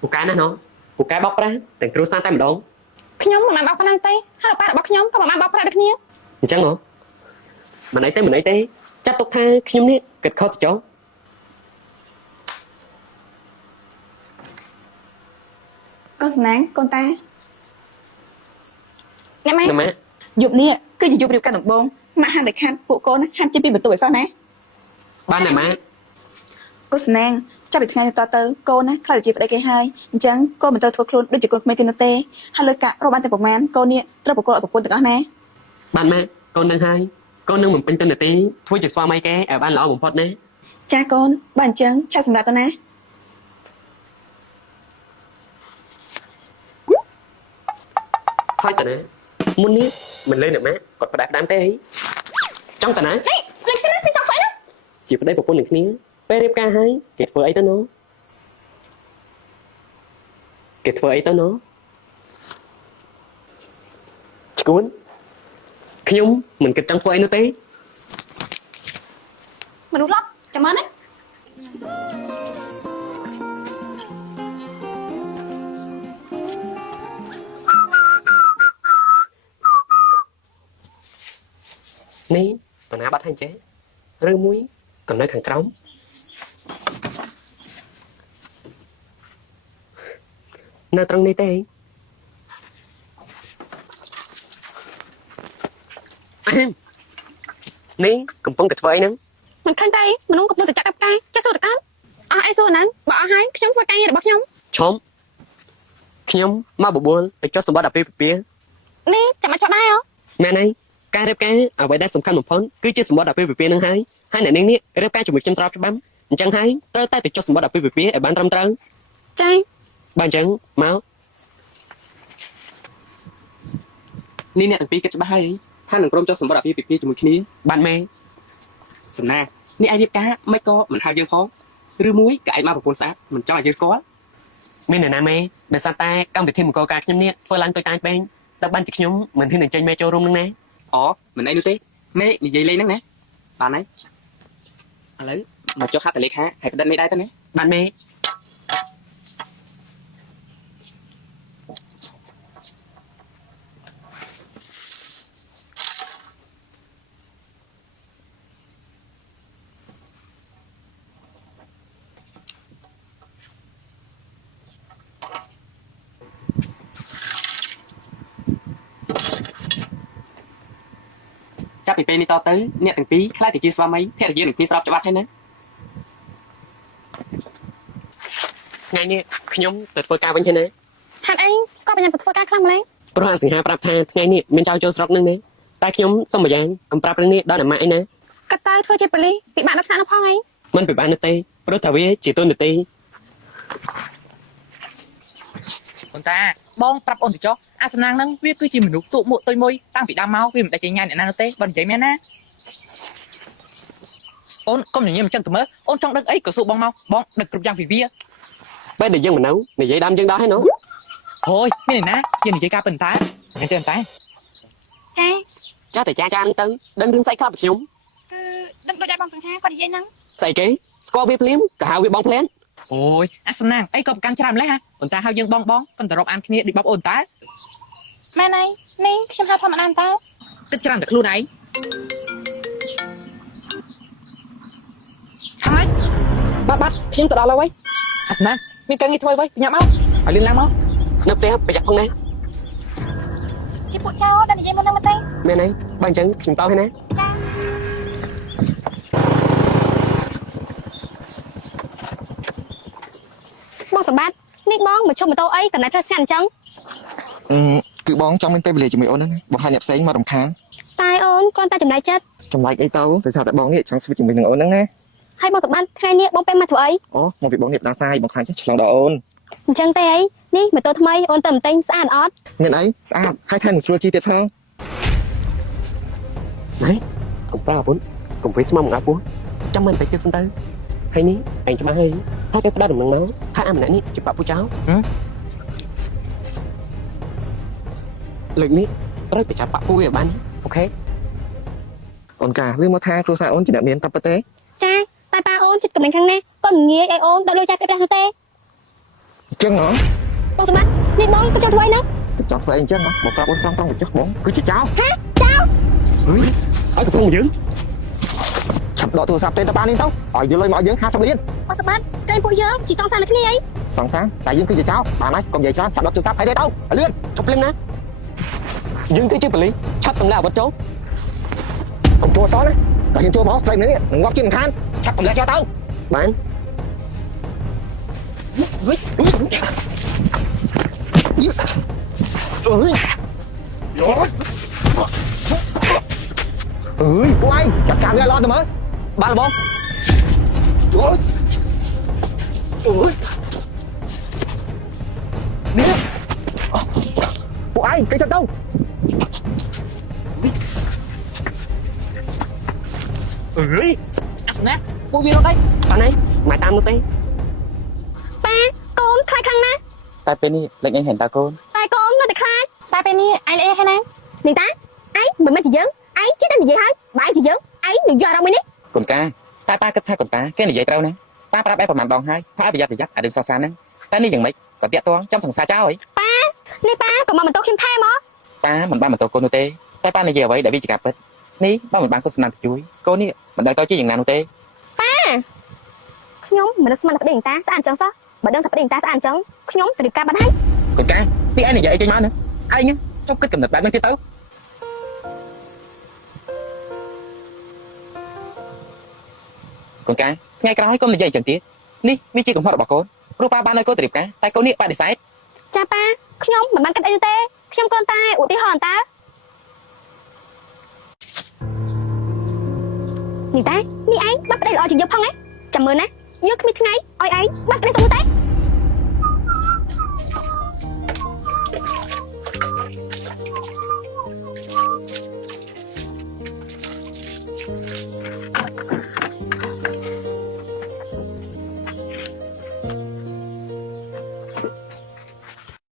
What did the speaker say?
ពូកែណាណូពូកែបោកប្រាស់ទាំងគ្រួសារតែម្ដងខ្ញុំមិនបានបោកប្រាស់ទេហើយប៉ារបស់ខ្ញុំក៏មិនបានបោកប្រាស់ដូចគ្នាអញ្ចឹងហ៎មិនអីទេចាត់ទុកថាខ្ញុំនេះគិតខុសទៅចុះកូនសំណាងកូនតាអ្នកម៉ែណាម៉ាយប់នេះគឺជាយប់រៀបការដំបូងម៉ាក់ហាន់តែខាត់ពួកកូនហាន់ជិះពីបន្ទប់ឲ្យសោះណាបានណាម៉ាកូនសំណាងចាប់ពីថ្ងៃនេះតទៅកូនណាខ្លាចជាប្តីគេហើយអញ្ចឹងកូនមិនត្រូវធ្វើខ្លួនដូចជាកូនក្មេងទៀតនោះទេហើយលើកាក់រកបានតែប្រមាណកូននេះត្រូវប្រកបឲ្យប្រពន្ធទាំងអស់ណាបានម៉ាកូននឹងហើយកូននឹងមិនពេញទៅនាទីធ្វើជាស្វាមីគេឲ្យបានល្អបំផុតណាចាកូនបើអញ្ចឹងឆាប់សម្រាប់ទៅណាហើយតាណាមុននេះមិនលើអ្នកម៉ាគាត់ផ្ដាច់ផ្ដាំទេអីចង់តាណានេះលេខនេះចង់ស្អីណាជាប្តីប្រពន្ធនឹងគ្នាពេលរៀបការហើយគេធ្វើអីទៅណូឈួនខ្ញុំមិនគិតចង់ធ្វើអីនោះទេមនុស្សឡប់ចាំមើលណានេះតាណាបាត់ហើយចេះឬមួយក៏នៅខាងក្រោមនៅត្រង់នេះទេនេះកំពុងតែធ្វើអីហ្នឹងមិនឃើញតែមនុស្សកំពុងតែចាក់កាប់ការចាស់សួរតើអស់អីសួរហ្នឹងបើអស់ហើយខ្ញុំធ្វើការងាររបស់ខ្ញុំឈុំខ្ញុំមកបបួលទៅចុះសម្បត្តិអាពាហ៍ពិពាហ៍នេះចាំមកចុះដែរហ៎មែនហើយការរៀបការអ្វីដែលសំខាន់បំផុតគឺជាសម្បត្តិអាពាហ៍ពិពាហ៍នឹងហើយអ្នកនាងនេះរៀបការជាមួយខ្ញុំស្របច្បាប់អញ្ចឹងហើយត្រូវតែទៅចុះសម្បត្តិអាពាហ៍ពិពាហ៍ឲ្យបានត្រឹមត្រូវចាបើអញ្ចឹងមកនេះអ្នកទាំងពីរគិតច្បាស់ហើយថានឹងក្រុមចុះសម្បត្តិអាពាហ៍ពិពាហ៍ជាមួយគ្នាបានមែនសំណានេះអាចរៀបការមិនក៏មិនហៅយើងផងឬមួយក៏អាចមកប្រពន្ធស្អាតមិនចង់ឲ្យយើងស្គាល់មានអ្នកណាមេដោយសារតែកម្មវិធីមង្គលការខ្ញុំនេះធ្វើឡើងទៅតាំងពេងតែបានជាខ្ញុំមិនហ៊ាននឹងចេញមេចូលរួមនឹងណាអូមិនអីនោះទេមេនិយាយលេងហ្នឹងណាបានហើយឥឡូវមកចុះហត្ថលេខាឲ្យផ្ដិតមេដែរទៅណាបានមេចាប់ពីពេលនេះតទៅអ្នកទាំងពីរខ្លាចតែជាស្វាមីភរិយានឹងគ្នាស្របច្បាប់ហើយណាថ្ងៃនេះខ្ញុំទៅធ្វើការវិញហើយណាហាត់អីក៏បញ្ញាទៅធ្វើការខ្លាំងម្ល៉េះព្រោះអសិង្ហាប្រាប់ថាថ្ងៃនេះមានចៅចូលស្រុកនឹងទេតែខ្ញុំសុំម្យ៉ាងកុំប្រាប់រឿងនេះដល់អាម៉ាក់អីណាក៏ទៅធ្វើជាប៉ូលីសពិបាកដល់ថ្នាក់នោះផងអីមិនពិបាកនោះទេព្រោះតែវាជាទូនាទីប៉ុន្តែបងប្រាប់អូនទៅចុះអាសំណាងហ្នឹងវាគឺជាមនុស្សទូកមួកទុយមួយតាំងពីដើមមកវាមិនដែលចេញញ៉ាំអ្នកណានោះទេបើនិយាយមែនណាអូនកុំញញឹមអញ្ចឹងទៅមើលអូនចង់ដឹងអីក៏សួរបងមកបងដឹកគ្រប់យ៉ាងពីវាពេលដែលយើងមិននៅនិយាយដើមយើងដល់ហើយនោះអូយមានអ្នកណាយើងនិយាយការប៉ុន្តែមិនទេប៉ុន្តែចាចាតែចានឹងទៅដឹងរឿងស្អីខ្លះពីខ្ញុំគឺដឹងដូចតែបងសង្ខាគាត់និយាយហ្នឹងស្អីគេស្គាល់វាភ្លាមក៏ហៅវាបងភ្លានអូយអាសំណាងអីក៏ប្រកាន់ច្រើនម្លេះហ่ะប៉ុន្តែហៅយើងបងគាត់ទៅរកអានគ្នាដូចបបអូនតើម៉ែណៃនេះខ្ញុំហៅធម្មតាតើគិតច្រើនតែខ្លួនឯងហើយបាត់ខ្ញុំទៅដល់ហើយអាសំណាងមានការងារធ្វើវិញញ៉ាំមកឲ្យលឿនឡើងមកនៅផ្ទះប្រយ័ត្នផងណាជាពួកចៅដែលនិយាយមុនហ្នឹងមកទេមែនហើយបើអញ្ចឹងខ្ញុំតោះហើយណាចាបងសម្បត្តិនេះបងមកជុំម៉ូតូអីកណ្ដាលផ្លូវស្ងាត់អញ្ចឹងគឺបងចង់មានពេលវេលាជាមួយអូនហ្នឹងបងឲ្យអ្នកផ្សេងមករំខានតែអូនគ្រាន់តែចម្លែកចិត្តចម្លែកអីទៅដោយសារតែបងនេះចង់ស្វីតជាមួយនឹងអូនហ្នឹងណាហើយបងសម្បត្តិថ្ងៃនេះបងពេលមកធ្វើអីអូមកពីបងនេះផ្ដាសាយបងខ្លាចឆ្លងដល់អូនអញ្ចឹងទេអីនេះម៉ូតូថ្មីអូនទៅមិនទិញស្អាតអត់មានអីស្អាតហើយថែមនឹងស្រួលជីទៀតផងណែកុំប្រើអាពុនកុំវាស្មោះមកអាពុចាំមិនតិចទៀតសិនទៅហើយនេះឯងច្បាស់ហើយថាគេផ្ដាល់ដំណឹងមកថាអាម្នាក់នេះជាបាក់ពូចៅលើកនេះត្រូវតែចាប់បាក់ពូវាបានអូខេអូនកាលឺមកថាគ្រួសារអូនជាអ្នកមានតបទេចាតែប៉ាអូនចិត្តកុំមិនខាងណាគាត់ងាយឲ្យអូនដល់លុយចាស់ផ្ទះនោះទេ ចឹងហ៎ បងសម្បត្តិនេះបងក៏ចង់ធ្វើអីណា ទៅចោលធ្វើអីអញ្ចឹងហ៎បងប្រាប់អូនត្រង់ៗទៅចុះបងគឺជាចោល ហេចៅ ហឺ ឲ្យកំពុងយើង ឆាប់ដកទូរស័ព្ទទៅទៅបាននេះទៅឲ្យយកលុយមកឲ្យយើង50លាន បងសម្បត្តិក្រែងពួកយើងជីសងសាននៅគ្នាអី សង្សារតែយើងគឺជាចោលបានហើយកុំនិយាយច្រើនឆាប់ដកទូរស័ព្ទឲ្យទៅទៅលឿន ជប់ភ្លាមណាយើងគឺជាប៉ូលីសឆាប់តម្លាអាវុធចូល កុំចូលសោះណាតែយើងចូលមកស្រីម្នាក់នេះងាប់ជាមិនខានឆាប់កម្លែកយកទៅបាន វិញ អើយពួកឯងចាត់ការវាអត់ទៅមើល បានបង អូយអូយនេះពួកឯងគេចាប់ទៅ អើយអាសនាពួកវារត់អីបានឯងមិនតាមនោះទេ ប៉ាកូនខ្លាចខ្លាំងណាស់ តែពេលនេះលេចឯងហែនតាកូន តែកូននៅតែខ្លាចតែពេលនេះឯងអីហ្នឹងណានេះតាឯងមិនមែនជាយើងឯងជិះតែនិយាយហើយបើឯងជាយើងឯងនឹងយកអារម្មណ៍នេះ កូនកាតែប៉ាគិតថាកូនតាគេនិយាយត្រូវណាប៉ាប្រាប់ឯងប្រហែលដងហើយថាឲ្យប្រយ័ត្នអារឿងសង្សារហ្នឹងតែនេះយ៉ាងម៉េចក៏តាក់ទងចំសង្សារចោលហី នេះប៉ាក៏មកបន្ទោខ្ញុំថែមក ប៉ាមិនបានបន្ទោសកូននោះទេតែប៉ានិយាយអ្វីដែលវាជាការពិតនេះបងមិនបានគិតស្នាទៅជួយកូននេះមិនដឹងទៅជាយ៉ាងណានោះទេ ខ្ញុំមិននឹកស្មានថាប្តីតាស្អាតចឹងសោះបើដឹងថាប្តីតាស្អាតចឹងខ្ញុំទៅរៀបការបាត់ហើយក ូនកានេះឯងនិយាយអីចេញមកហ្នឹងឯងចុះគិតកំណត់បែបហ្នឹងទៀតទៅកូនកាថ្ងៃក្រោយកុំនិយាយចឹងទៀតនេះវាជាកំហុសរបស់កូនព្រោះប៉ាបានឲ្យកូនទៅរៀបការតែកូននេះបដិសេធ ចាប៉ាខ្ញុំមិនបានគិតអីនោះទេខ្ញុំគ្រាន់តែឧទាហរណ៍តើនេះតានេះឯងបាត់ប្តីល្អជាងយកផងណាចាំមើលណាយើងគ្មានថ្ងៃឲ្យឯងបាត់ប្តីសុំទេ